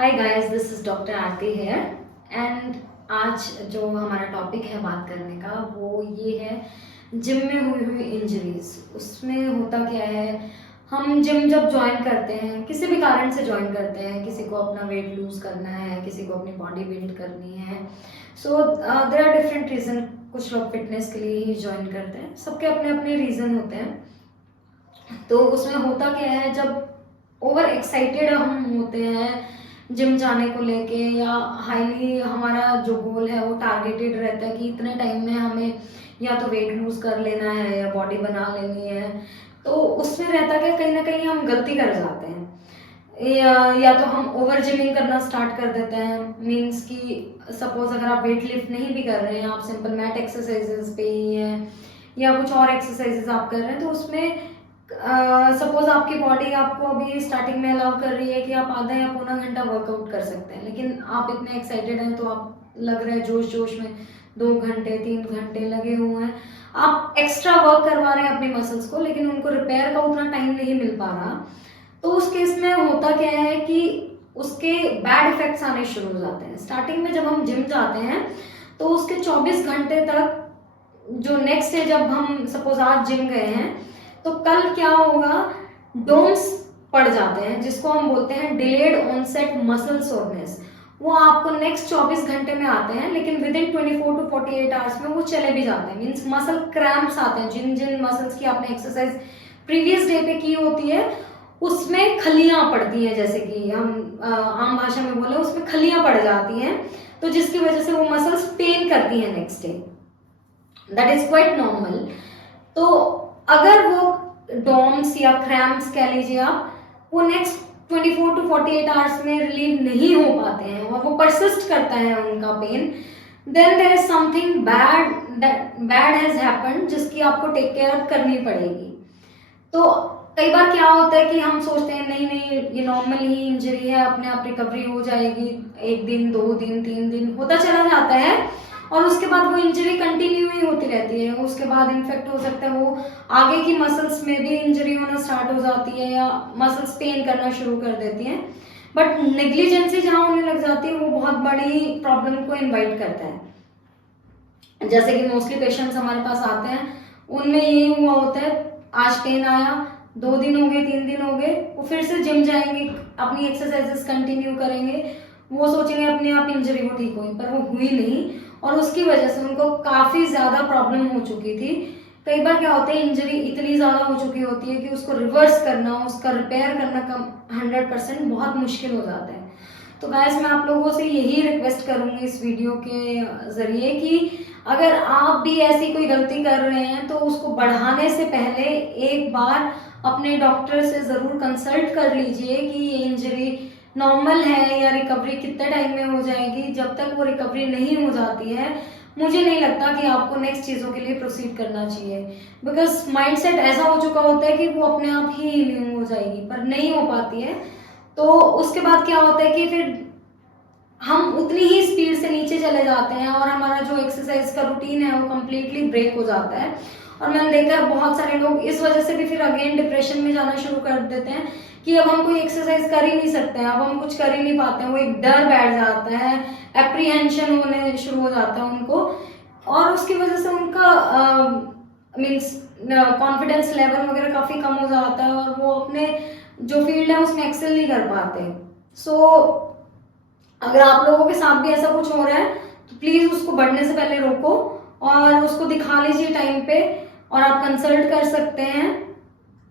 Hi guys, this is doctor Aarti here and आज जो हमारा टॉपिक है बात करने का वो ये है जिम में हुई हुई इंजरीज। उसमें होता क्या है, हम जिम जब ज्वाइन करते हैं, किसी भी कारण से ज्वाइन करते हैं, किसी को अपना वेट लूज करना है, किसी को अपनी बॉडी बिल्ड करनी है, so there are different reason. कुछ लोग फिटनेस के लिए ही ज्वाइन करते हैं, सबके अपने अपने रीजन होते हैं। तो उसमें होता क्या है, जब ओवर एक्साइटेड हम होते हैं जिम जाने को लेके, या हाईली हमारा जो गोल है वो टारगेटेड रहता है कि इतने टाइम में हमें या तो वेट लूज कर लेना है या बॉडी बना लेनी है, तो उसमें रहता है कि कहीं ना कहीं हम गलती कर जाते हैं, या तो हम ओवर जिमिंग करना स्टार्ट कर देते हैं। मीन्स कि सपोज अगर आप वेट लिफ्ट नहीं भी कर रहे हैं, आप सिंपल मैट एक्सरसाइजेस पे ही हैं या कुछ और एक्सरसाइजेस आप कर रहे हैं, तो उसमें सपोज आपकी बॉडी आपको अभी स्टार्टिंग में अलाउ कर रही है कि आप आधा या पौना घंटा वर्कआउट कर सकते हैं, लेकिन आप इतने एक्साइटेड हैं तो आप लग रहा है जोश जोश में 2 घंटे 3 घंटे लगे हुए हैं, आप एक्स्ट्रा वर्क करवा रहे हैं अपनी मसल्स को, लेकिन उनको रिपेयर का उतना टाइम नहीं मिल पा रहा। तो उस केस में होता क्या है कि उसके बैड इफेक्ट्स आने शुरू हो जाते हैं। स्टार्टिंग में जब हम जिम जाते हैं तो उसके 24 घंटे तक, जो नेक्स्ट डे जब हम सपोज आज जिम गए हैं तो कल क्या होगा, डोम्स पड़ जाते हैं जिसको हम बोलते हैं डिलेड ऑनसेट मसल सोरनेस। वो आपको नेक्स्ट 24 घंटे में आते हैं, लेकिन विद इन 24 to 48 आवर्स में वो चले भी जाते हैं। मीन्स मसल क्रैम्प्स आते हैं, जिन जिन मसल्स की आपने एक्सरसाइज प्रीवियस डे पे की होती है उसमें खलियां पड़ती हैं, जैसे कि हम आम भाषा में बोले उसमें खलियां पड़ जाती हैं, तो जिसकी वजह से वो मसल्स पेन करती हैं next day. That is quite normal. तो अगर वो डॉम्स या क्रैम्प्स कह लीजिए आप, वो नेक्स्ट 24 to 48 आवर्स में रिलीव नहीं हो पाते हैं और वो परसिस्ट करता है उनका pain, then there is something bad has happened जिसकी आपको टेक केयर करनी पड़ेगी। तो कई बार क्या होता है कि हम सोचते हैं नहीं नहीं ये नॉर्मल ही इंजरी है, अपने आप रिकवरी हो जाएगी, 1 दिन 2 दिन 3 दिन होता चला जाता है और उसके बाद वो इंजरी कंटिन्यू ही होती रहती है। उसके बाद इन्फेक्ट हो सकता है, वो आगे की मसल्स में भी इंजरी होना स्टार्ट हो जाती है या मसल्स पेन करना शुरू कर देती हैं। बट नेग्लिजेंसी जहां होने लग जाती है वो बहुत बड़ी प्रॉब्लम को इनवाइट करता है। जैसे कि मोस्टली पेशेंट्स हमारे पास आते हैं, उनमें यही हुआ होता है, आज पेन आया, 2 दिन हो गए 3 दिन हो गए, वो फिर से जिम जाएंगे, अपनी एक्सरसाइजेस कंटिन्यू करेंगे, वो सोचेंगे अपने आप इंजरी वो ठीक हुई, पर वो हुई नहीं और उसकी वजह से उनको काफी ज्यादा प्रॉब्लम हो चुकी थी। कई बार क्या होता है, इंजरी इतनी ज्यादा हो चुकी होती है कि उसको रिवर्स करना, उसका रिपेयर करना कम 100% बहुत मुश्किल हो जाता है। तो गाइस, मैं आप लोगों से यही रिक्वेस्ट करूंगी इस वीडियो के जरिए कि अगर आप भी ऐसी कोई गलती कर रहे हैं तो उसको बढ़ाने से पहले एक बार अपने डॉक्टर से जरूर कंसल्ट कर लीजिए कि ये इंजरी नॉर्मल है या रिकवरी कितने टाइम में हो जाएगी। जब तक वो रिकवरी नहीं हो जाती है, मुझे नहीं लगता कि आपको नेक्स्ट चीजों के लिए प्रोसीड करना चाहिए, बिकॉज माइंडसेट ऐसा हो चुका होता है कि वो अपने आप ही हीलिंग हो जाएगी, पर नहीं हो पाती है। तो उसके बाद क्या होता है कि फिर हम उतनी ही स्पीड से नीचे चले जाते हैं और हमारा जो एक्सरसाइज का रूटीन है वो कम्प्लीटली ब्रेक हो जाता है। और मैंने देखा है बहुत सारे लोग इस वजह से भी फिर अगेन डिप्रेशन में जाना शुरू कर देते हैं कि अब हम कोई एक्सरसाइज कर ही नहीं सकते हैं, अब हम कुछ कर ही नहीं पाते हैं। वो एक डर बैठ जाता है, एप्रीहेंशन होने शुरू हो जाता है उनको, और उसकी वजह से उनका मीन्स कॉन्फिडेंस लेवल वगैरह काफी कम हो जाता है और वो अपने जो फील्ड है उसमें एक्सेल नहीं कर पाते। सो अगर आप लोगों के साथ भी ऐसा कुछ हो रहा है तो प्लीज उसको बढ़ने से पहले रोको और उसको दिखा लीजिए टाइम पे, और आप कंसल्ट कर सकते हैं।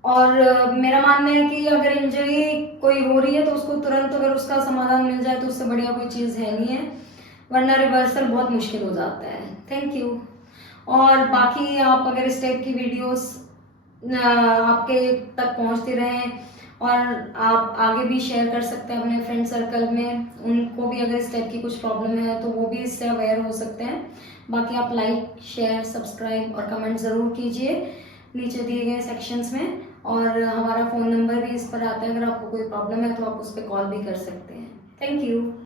और मेरा मानना है कि अगर इंजरी कोई हो रही है तो उसको तुरंत अगर उसका समाधान मिल जाए तो उससे बढ़िया कोई चीज है नहीं है, वरना रिवर्सल बहुत मुश्किल हो जाता है। Thank you. और बाकी आप अगर इस टाइप की वीडियोस आपके तक पहुंचती रहें और आप आगे भी शेयर कर सकते हैं अपने फ्रेंड सर्कल में, उनको भी अगर इस टाइप की कुछ प्रॉब्लम है तो वो भी इससे अवेयर हो सकते हैं। बाकी आप लाइक शेयर सब्सक्राइब और कमेंट ज़रूर कीजिए नीचे दिए गए सेक्शंस में, और हमारा फ़ोन नंबर भी इस पर आता है, अगर आपको कोई प्रॉब्लम है तो आप उस पर कॉल भी कर सकते हैं। Thank you.